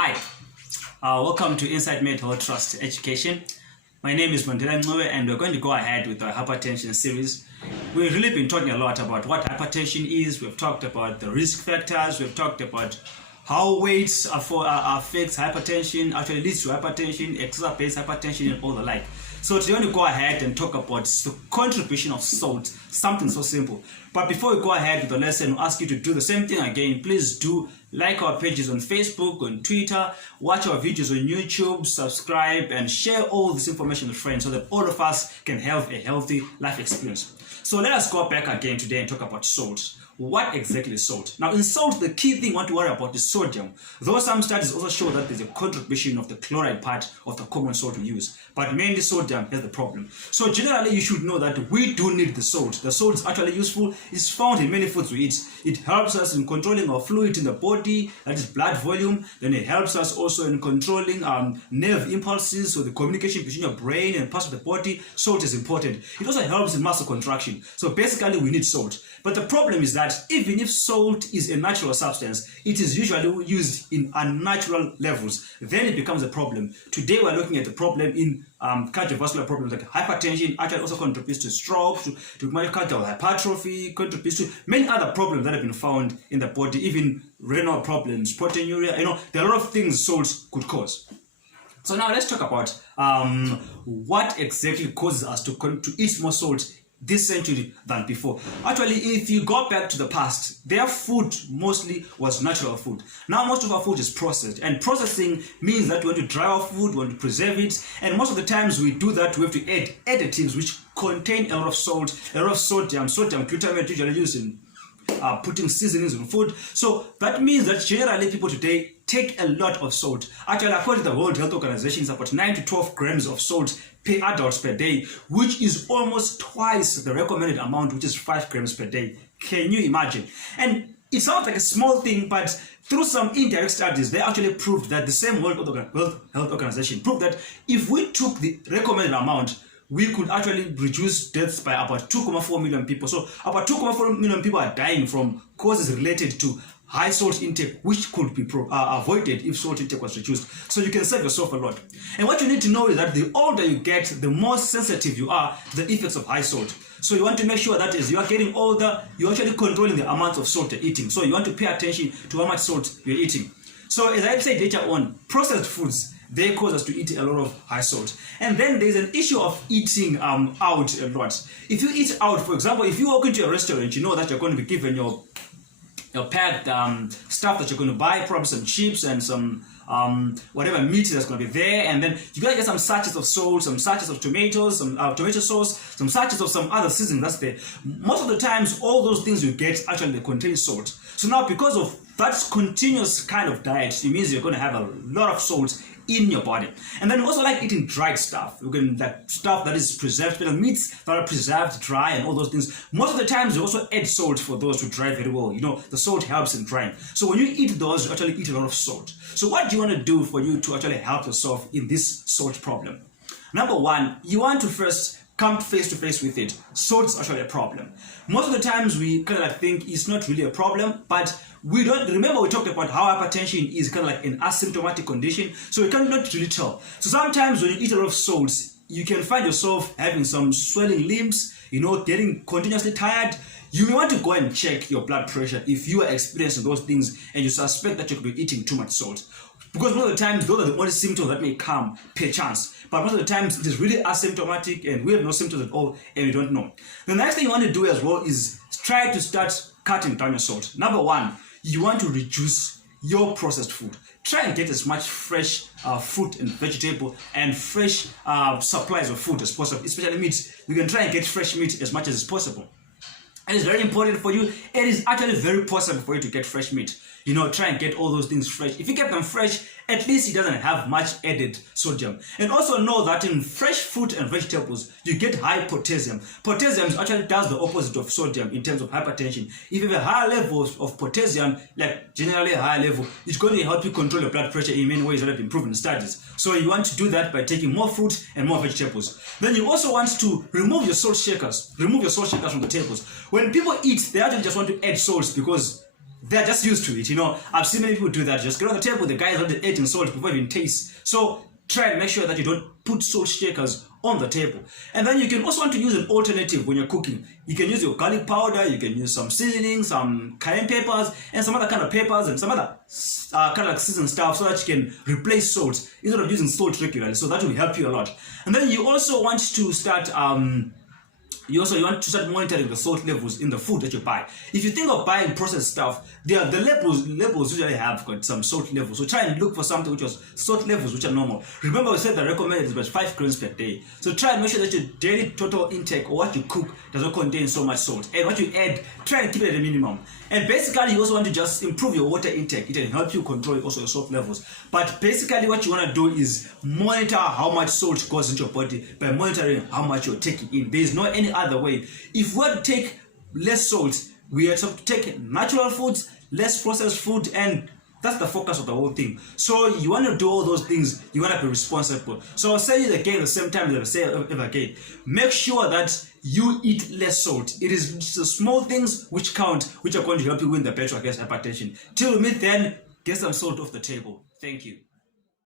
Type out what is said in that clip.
Hi, welcome to Inside Mental Trust Education. My name is Mandela Ncube and we're going to go ahead with our hypertension series. We've really been talking a lot about what hypertension is. We've talked about the risk factors. We've talked about how weight affects hypertension, actually leads to hypertension, exacerbates hypertension and all the like. So today we're going to go ahead and talk about the contribution of salt, something so simple. But before we go ahead with the lesson, we'll ask you to do the same thing again. Please do like our pages on Facebook, on Twitter, watch our videos on YouTube, subscribe, and share all this information with friends so that all of us can have a healthy life experience. So let us go back again today and talk about salt. What exactly is salt? Now in salt, the key thing you want to worry about is sodium. Though some studies also show that there's a contribution of the chloride part of the common salt we use. But mainly sodium is the problem. So generally you should know that we do need the salt. The salt is actually useful. It's found in many foods we eat. It helps us in controlling our fluid in the body, that is blood volume. Then it helps us also in controlling nerve impulses, so the communication between your brain and parts of the body. Salt is important. It also helps in muscle contraction. So basically we need salt. But the problem is that even if salt is a natural substance, it is usually used in unnatural levels. Then it becomes a problem. Today we're looking at the problem in cardiovascular problems like hypertension. Actually also contributes to stroke, to myocardial hypertrophy, contributes to many other problems that have been found in the body, even renal problems, proteinuria. There are a lot of things salt could cause. So now let's talk about what exactly causes us to eat more salt this century than before. Actually, if you go back to the past, their food mostly was natural food. Now most of our food is processed, and processing means that we want to dry our food, we want to preserve it, and most of the times we do that, we have to add additives which contain a lot of salt, a lot of sodium glutamate, usually used in putting seasonings on food. So that means that generally people today take a lot of salt. Actually, according to the World Health Organization, it's about 9 to 12 grams of salt per adult per day, which is almost twice the recommended amount, which is 5 grams per day. Can you imagine? And it sounds like a small thing, but through some indirect studies, they actually proved that the same World Health Organization proved that if we took the recommended amount, we could actually reduce deaths by about 2.4 million people. So about 2.4 million people are dying from causes related to high salt intake, which could be avoided if salt intake was reduced. So you can save yourself a lot. And what you need to know is that the older you get, the more sensitive you are to the effects of high salt. So you want to make sure that as you are getting older, you're actually controlling the amount of salt you're eating. So you want to pay attention to how much salt you're eating. So as I said later on, processed foods, they cause us to eat a lot of high salt. And then there's an issue of eating out a lot. If you eat out, for example, if you walk into a restaurant, you know that you're going to be given your packed stuff that you're going to buy, probably some chips and some whatever meat that's going to be there, and then you gotta get some sachets of salt, some sachets of tomatoes, some tomato sauce, some sachets of some other seasoning that's there. Most of the times, all those things you get actually they contain salt. So now, because of that continuous kind of diet, it means you're going to have a lot of salt in your body. And then we also like eating dried stuff. You can like stuff that is preserved, meats that are preserved, dry, and all those things. Most of the times, you also add salt for those who dry very well. The salt helps in drying. So when you eat those, you actually eat a lot of salt. So what do you want to do for you to actually help yourself in this salt problem? Number one, you want to first come face to face with it. Salt is actually a problem. Most of the times we kind of think it's not really a problem, but we don't remember we talked about how hypertension is kind of like an asymptomatic condition, so you cannot really tell. So sometimes when you eat a lot of salts, you can find yourself having some swelling limbs, getting continuously tired. You may want to go and check your blood pressure if you are experiencing those things and you suspect that you could be eating too much salt. Because most of the times, those are the only symptoms that may come per chance. But most of the times, it is really asymptomatic and we have no symptoms at all and we don't know. The next thing you want to do as well is try to start cutting down your salt. Number one, you want to reduce your processed food. Try and get as much fresh fruit and vegetable and fresh supplies of food as possible, especially meat. You can try and get fresh meat as much as possible. And it's very important for you. It is actually very possible for you to get fresh meat. Try and get all those things fresh. If you get them fresh, at least it doesn't have much added sodium. And also know that in fresh fruit and vegetables, you get high potassium. Potassium actually does the opposite of sodium in terms of hypertension. If you have a higher level of potassium, like generally a higher level, it's going to help you control your blood pressure in many ways that have been proven in studies. So you want to do that by taking more fruit and more vegetables. Then you also want to remove your salt shakers. Remove your salt shakers from the tables. When people eat, they actually just want to add salt because they're just used to it. I've seen many people do that. Just get on the table, the guy is already eating salt before even taste. So try and make sure that you don't put salt shakers on the table. And then you can also want to use an alternative when you're cooking. You can use your garlic powder, you can use some seasoning, some cayenne peppers, and some other kind of peppers, and some other kind of seasoned stuff, so that you can replace salt instead of using salt regularly. So that will help you a lot. And then you also want to start want to start monitoring the salt levels in the food that you buy. If you think of buying processed stuff, the labels usually have got some salt levels. So try and look for something which was salt levels which are normal. Remember, we said the recommended is about 5 grams per day. So try and make sure that your daily total intake or what you cook does not contain so much salt. And what you add, try and keep it at a minimum. And basically, you also want to just improve your water intake. It can help you control also your salt levels. But basically, what you want to do is monitor how much salt goes into your body by monitoring how much you're taking in. There is no any other way. If we were to take less salt, we are to take natural foods, less processed food, and that's the focus of the whole thing. So you want to do all those things, you want to be responsible. So I'll say it again at the same time that I say it again. Make sure that you eat less salt. It is the small things which count, which are going to help you win the battle against hypertension. Till we meet then, get some salt off the table. Thank you.